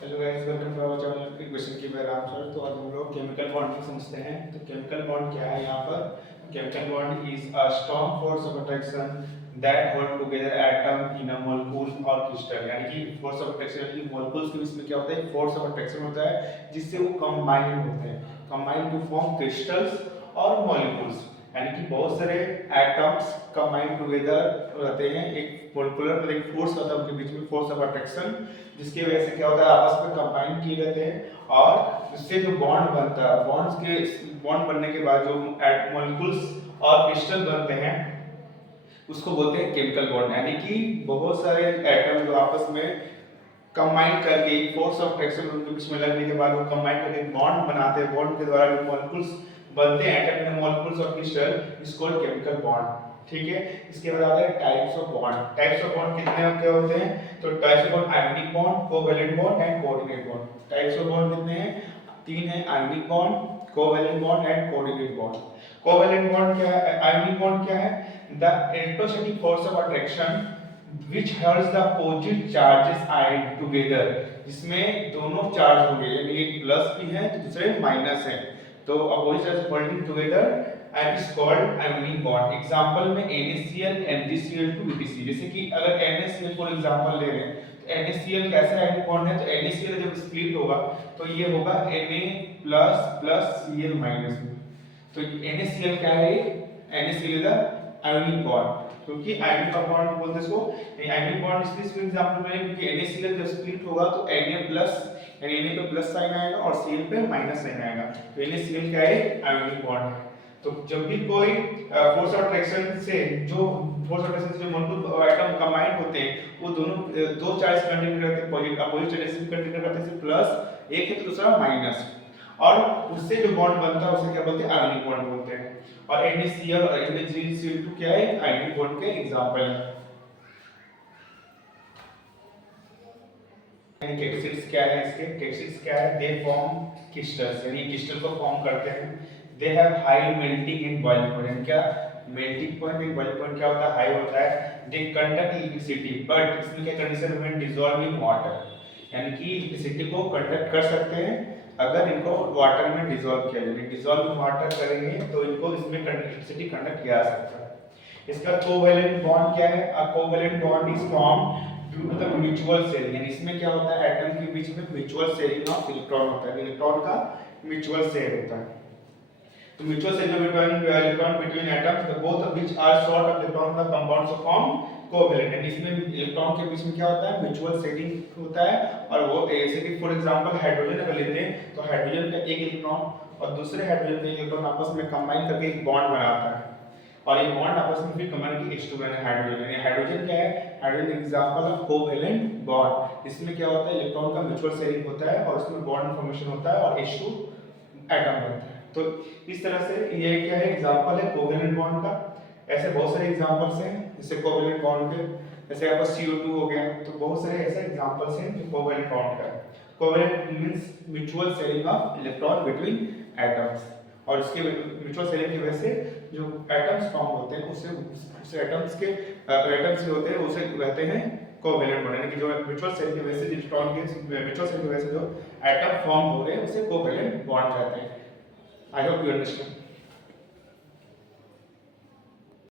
Hello guys, welcome to our channel equation की where answer. तो आज हम लोग केमिकल बॉन्ड को समझते हैं। तो केमिकल बॉन्ड क्या है? यहाँ पर chemical bond is a strong force of attraction that hold together atom in a molecule और क्रिस्टल। यानी कि फोर्स ऑफ अट्रैक्शन यानी कि मॉलिक्यूल्स के बीच में क्या होता है? फोर्स ऑफ अट्रैक्शन होता है जिससे वो कंबाइन होते हैं, कंबाइन टू फॉर्म क्रिस्टल्स और मॉलिक्यूल्स। यानी कि बहुत सारे एटम्स कंबाइन टुगेदर रहते हैं, एक मॉलिक्यूलर मतलब एक फोर्स होता है उनके बीच में, फोर्स ऑफ अट्रैक्शन, जिसकी वजह से क्या होता है? आपस में कंबाइन किए रहते हैं और उससे जो बॉन्ड बनता है, बॉन्ड्स के बॉन्ड बनने के बाद जो मॉलिक्यूल्स और क्रिस्टल बनते हैं उसको बोलते हैं केमिकल बॉन्ड। यानी कि बहुत सारे एटम जो आपस में कंबाइन करके फोर्स ऑफ अट्रैक्शन उनके बीच में लगने के बाद वो कंबाइन करके बॉन्ड बनाते हैं, बॉन्ड के द्वारा जो मॉलिक्यूल्स बनते हैं एटम में, मॉलिक्यूल्स और crystal, is called chemical bond. ठीक है, इसके बाद आते हैं types of bond. Types of bond कितने क्या होते हैं? तो types of bond ionic bond, covalent bond and coordinate bond. Types of bond कितने हैं? तीन है, ionic bond, covalent bond and coordinate bond. Covalent bond क्या है? आयोनिक बॉन्ड क्या है? The electrostatic force of attraction which holds the opposite charges ion together, जिसमें दोनों चार्ज होंगे, यानी एक प्लस भी है तो दूसरे माइनस है, तो opposite charge holding together and is called ionic bond. Example में NaCl MgCl टू BTC। जैसे कि अगर NaCl फॉर एग्जांपल ले रहे हैं तो NaCl कैसे आयोनिक बॉन्ड है? तो NaCl जब स्प्लिट होगा तो ये होगा Na प्लस Cl माइनस में। तो NaCl क्या है? NaCl is the ionic bond, क्योंकि आयोनिक बॉन्ड बोलते हैं इसको। आयोनिक बॉन्ड इसलिए एग्जांपल में, क्योंकि NaCl जब स्प्लिट होगा तो Na प्लस, यानी Na पे प्लस साइन आएगा और Cl पे माइनस साइन आएगा, तो NaCl क्या है? आयोनिक बॉन्ड है। तो जब भी कोई फोर्स ऑफ अट्रैक्शन से जो मॉलिक्यूल एटम कंबाइन होते हैं वो दोनों दो चार्ज कंटेन करते हैं, पॉजिटिव अपोजिट चार्ज कंटेन करते हैं, प्लस एक है तो दूसरा माइनस, और उससे जो बॉन्ड बनता है उसे क्या बोलते हैं? आयोनिक बॉन्ड बोलते हैं। और NaCl और NaCl2 क्या है? आयोनिक बॉन्ड के एग्जांपल है। कैटालिसिस क्या है इसके? कैटालिसिस क्या है? दे फॉर्म क्रिस्टल्स, यानी क्रिस्टल को फॉर्म करते हैं। They have high melting and boiling point. क्या melting point and boiling point क्या होता है? हाई होता है। दे कंडक्ट इलेक्ट्रिसिटी, बट इसमें क्या कंडीशन है? डिसॉल्व इन वाटर, यानी कि इलेक्ट्रिसिटी को कंडक्ट कर सकते हैं अगर इनको वाटर में डिसॉल्व किया जाए। डिसॉल्व इन वाटर करेंगे तो इनको इसमें इलेक्ट्रिसिटी कंडक्ट किया जा सकता है। इसका कोवैलेंट बॉन्ड क्या है? A covalent bond is form due to the mutual sharing, यानी इसमें क्या होता है? एटम के बीच में म्यूचुअल शेयरिंग ऑफ इलेक्ट्रॉन होता है, इलेक्ट्रॉन का म्यूचुअल शेयर होता है। तो mutual sharing between electron between atoms, the both of which are short of electron the compounds of form covalent, यानी इसमें इलेक्ट्रॉन के बीच में क्या होता है? म्यूचुअल शेयरिंग होता है। और वो ऐसे कि फॉर एग्जांपल हाइड्रोजन अगर लेते हैं तो हाइड्रोजन का एक इलेक्ट्रॉन और दूसरे हाइड्रोजन का एक इलेक्ट्रॉन आपस में कंबाइन करके एक बॉन्ड बनाता है, और ये बॉन्ड आपस में फिर कंबाइन करके H2 बने हाइड्रोजन। यानी हाइड्रोजन क्या है? Hydrogen example of covalent bond. इसमें क्या होता है? इलेक्ट्रॉन का म्यूचुअल शेयरिंग होता है और उसमें बॉन्ड फॉर्मेशन होता है और H2 एटम बनता है। तो इस तरह से ये क्या है? एग्जांपल है कोवैलेंट बॉन्ड का। ऐसे बहुत सारे एग्जांपल्स हैं जैसे कोवैलेंट बॉन्ड के, जैसे आपका CO2 हो गया, तो बहुत सारे ऐसे एग्जांपल्स हैं जो कोवैलेंट बॉन्ड का है। Covalent means mutual sharing of electron between atoms, और इसके म्यूचुअल शेयरिंग की वजह से जो एटम्स फॉर्म होते हैं उससे एटम्स के एटम्स जो होते हैं उसे कहते हैं कोवैलेंट बॉन्ड, यानी कि जो म्यूचुअल शेयरिंग की वजह से इलेक्ट्रॉन के म्यूचुअल शेयरिंग की वजह से जो एटम फॉर्म हो रहे हैं उसे कोवैलेंट बॉन्ड कहते हैं। I hope you understand.